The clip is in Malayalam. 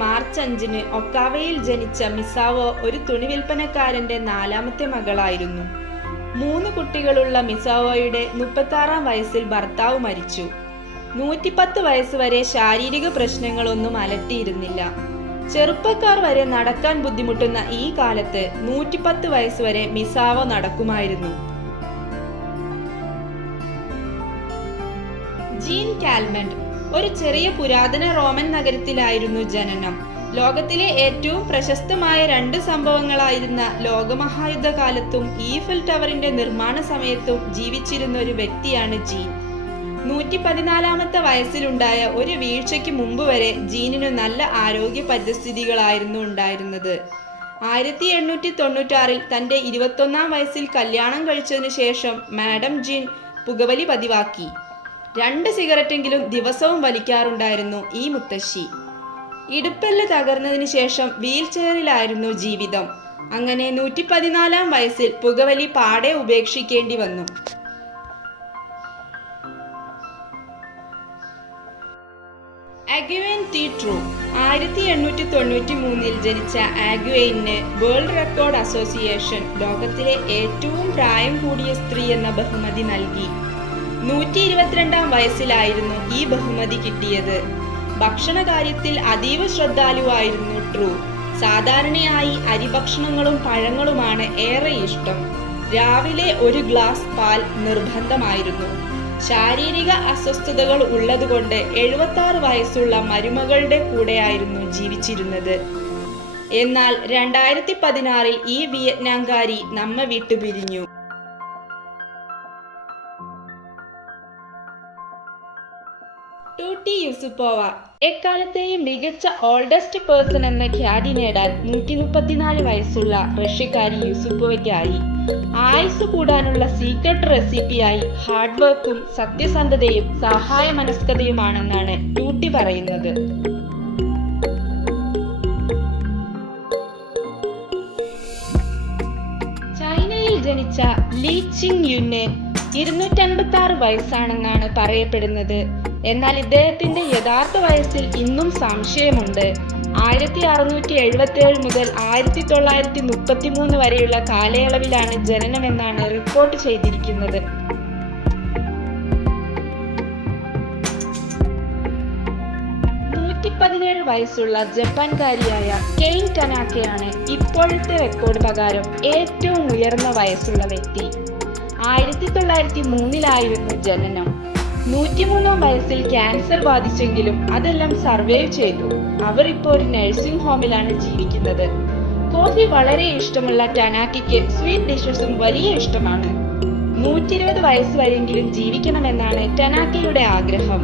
മാർച്ച് 5 ഒക്കാവയിൽ ജനിച്ച മിസാവോ ഒരു തുണി വിൽപ്പനക്കാരന്റെ 4ാമത്തെ മകളായിരുന്നു. 3 കുട്ടികളുള്ള മിസാവോയുടെ 36ാം വയസ്സിൽ ഭർത്താവ് മരിച്ചു. 110 വയസ്സ് വരെ ശാരീരിക പ്രശ്നങ്ങളൊന്നും അലട്ടിയിരുന്നില്ല. ചെറുപ്പക്കാർ വരെ നടക്കാൻ ബുദ്ധിമുട്ടുന്ന ഈ കാലത്ത് 110 വയസ്സ് വരെ മിസാവോ നടക്കുമായിരുന്നു. ജീൻ കാൽമെന്റ് ഒരു ചെറിയ പുരാതന റോമൻ നഗരത്തിലായിരുന്നു ജനനം. ലോകത്തിലെ ഏറ്റവും പ്രശസ്തമായ 2 സംഭവങ്ങളായിരുന്ന ലോകമഹായുദ്ധകാലത്തും ഈഫൽ ടവറിന്റെ നിർമ്മാണ സമയത്തും ജീവിച്ചിരുന്ന ഒരു വ്യക്തിയാണ് ജീൻ. 114ാമത്തെ വയസ്സിലുണ്ടായ ഒരു വീഴ്ചയ്ക്ക് മുമ്പ് വരെ ജീനിനു നല്ല ആരോഗ്യ പരിസ്ഥിതികളായിരുന്നു ഉണ്ടായിരുന്നത്. 1896 തന്റെ 21ാം വയസ്സിൽ കല്യാണം കഴിച്ചതിനു ശേഷം മാഡം ജീൻ പുകവലി പതിവാക്കി. 2 സിഗരറ്റെങ്കിലും ദിവസവും വലിക്കാറുണ്ടായിരുന്നു ഈ മുത്തശ്ശി. ഇടുപ്പെല്ല് തകർന്നതിന് ശേഷം വീൽ ചെയറിലായിരുന്നു ജീവിതം. അങ്ങനെ 114ാം വയസ്സിൽ പുകവലി പാടെ ഉപേക്ഷിക്കേണ്ടി വന്നു. അഗ്വൈൻ ടി ട്രൂ 1893 ജനിച്ച അഗ്വൈന് വേൾഡ് റെക്കോർഡ് അസോസിയേഷൻ ലോകത്തിലെ ഏറ്റവും പ്രായം കൂടിയ സ്ത്രീ എന്ന ബഹുമതി നൽകി. 122ാം വയസ്സിലായിരുന്നു ഈ ബഹുമതി കിട്ടിയത്. ഭക്ഷണകാര്യത്തിൽ അതീവ ശ്രദ്ധാലുവായിരുന്നു ട്രൂ. സാധാരണയായി അരിഭക്ഷണങ്ങളും പഴങ്ങളുമാണ് ഏറെ ഇഷ്ടം. രാവിലെ 1 ഗ്ലാസ് പാൽ നിർബന്ധമായിരുന്നു. ശാരീരിക അസ്വസ്ഥതകൾ ഉള്ളതുകൊണ്ട് 76 വയസ്സുള്ള മരുമകളുടെ കൂടെയായിരുന്നു ജീവിച്ചിരുന്നത്. എന്നാൽ 2016 ഈ വിയറ്റ്നാംകാരി നമ്മെ വിട്ടുപിരിഞ്ഞു. ടൂട്ടി യൂസുപ്പോവ എക്കാലത്തെയും മികച്ച ഓൾഡസ്റ്റ് പേഴ്സൺ എന്ന ഖ്യാതി നേടാൻ 134 വയസ്സുള്ള റഷ്യക്കാരി യൂസുപ്പോവയ്ക്കായി. ആയുസ് കൂടാനുള്ള സീക്രട്ട് റെസിപ്പിയായി ഹാർഡ് വർക്കും സത്യസന്ധതയും സഹായ മനസ്കതയുമാണെന്നാണ് ടൂട്ടി പറയുന്നത്. ചൈനയിൽ ജനിച്ച ലീ ചിങ് യുന് 256 വയസ്സാണെന്നാണ് പറയപ്പെടുന്നത്. എന്നാൽ ഇദ്ദേഹത്തിന്റെ യഥാർത്ഥ വയസ്സിൽ ഇന്നും സംശയമുണ്ട്. 1677 മുതൽ 1933 വരെയുള്ള കാലയളവിലാണ് ജനനമെന്നാണ് റിപ്പോർട്ട് ചെയ്തിരിക്കുന്നത്. 117 വയസ്സുള്ള ജപ്പാൻകാരിയായ കെയിൻ ടനാക്കയാണ് ഇപ്പോഴത്തെ റെക്കോർഡ് പ്രകാരം ഏറ്റവും ഉയർന്ന വയസ്സുള്ള വ്യക്തി. 1903 ജനനം. 103ാം വയസ്സിൽ ക്യാൻസർ ബാധിച്ചെങ്കിലും അതെല്ലാം സർവൈവ് ചെയ്തു. അവർ ഇപ്പോൾ ഒരു നഴ്സിംഗ് ഹോമിലാണ് ജീവിക്കുന്നത്. കോഫി വളരെ ഇഷ്ടമുള്ള ടനാക്കയ്ക്ക് സ്വീറ്റ് ഡിഷസും വലിയ ഇഷ്ടമാണ്. 120 വയസ്സ് വരെയെങ്കിലും ജീവിക്കണമെന്നാണ് ടനാക്കയുടെ ആഗ്രഹം.